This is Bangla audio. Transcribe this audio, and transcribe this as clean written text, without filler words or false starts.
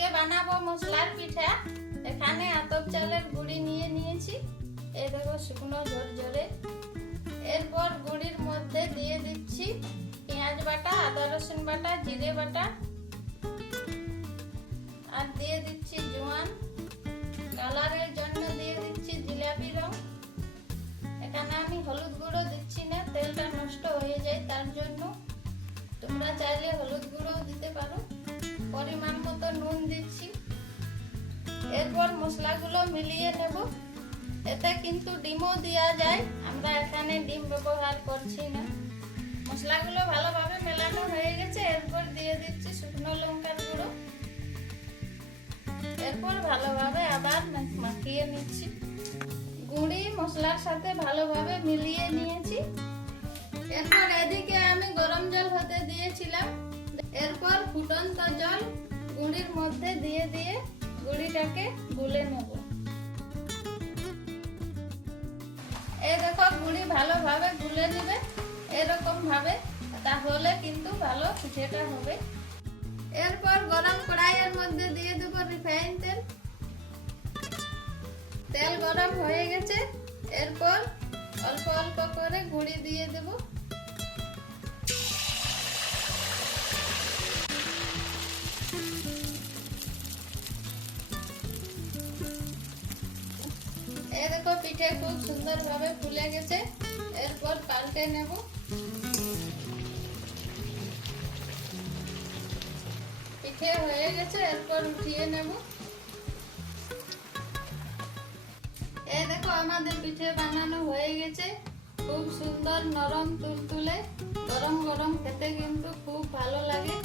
আজকে বানাবো মশলার পিঠা। এখানে আতপ চালের গুঁড়ি নিয়ে নিয়েছি, এই দেখো শুকনো ঝরঝরে। এরপর গুঁড়ির মধ্যে দিয়ে দিচ্ছি পেঁয়াজ বাটা, আদা রসুন বাটা, জিরে বাটা, আর দিয়ে দিচ্ছি জোয়ান। কালারের জন্য দিয়ে দিচ্ছি জিলাপি রং। এখানে আমি হলুদ গুঁড়ো দিচ্ছি না, তেলটা নষ্ট হয়ে যায় তার জন্য। তোমরা চাইলে হলুদ গুঁড়ো দিতে পারো। পরিমাণ মতো নুন দিচ্ছি। এরপর মশলাগুলো মিলিয়ে নেব। এতে কিন্তু ডিমও দেওয়া যায়, আমরা এখানে ডিম ব্যবহার করছি না। মশলাগুলো ভালোভাবে মেলানো হয়ে গেছে। এরপর দিয়ে দিচ্ছি শুকনো লঙ্কার গুঁড়ো। এরপর ভালোভাবে আবার মাখিয়ে নিচ্ছি। গুঁড়ি মশলার সাথে ভালোভাবে মিলিয়ে নিয়েছি। এরপর এদিকে আমি গরম জল হতে দিয়েছিলাম। এরপর ফুটন্ত জল গুঁড়ির মধ্যে দিয়ে দিয়ে গুঁড়িটাকে গুলে নেব। এই দেখো গুঁড়ি ভালোভাবে গুলে নেবে এরকম ভাবে, তাহলে কিন্তু ভালো পিঠেটা হবে। এরপর গরম কড়াইয়ের মধ্যে দিয়ে দেব রিফাইন তেল। তেল গরম হয়ে গেছে। এরপর অল্প অল্প করে গুঁড়ি দিয়ে দেব। এই দেখো পিঠে খুব সুন্দরভাবে ফুলে গেছে। এরপর পাল্টে নেব। পিঠে হয়ে গেছে, এরপর উঠিয়ে নেব। এই দেখো আমাদের পিঠে বানানো হয়ে গেছে। খুব সুন্দর নরম তুলতুলে, গরম গরম খেতে কিন্তু খুব ভালো লাগে।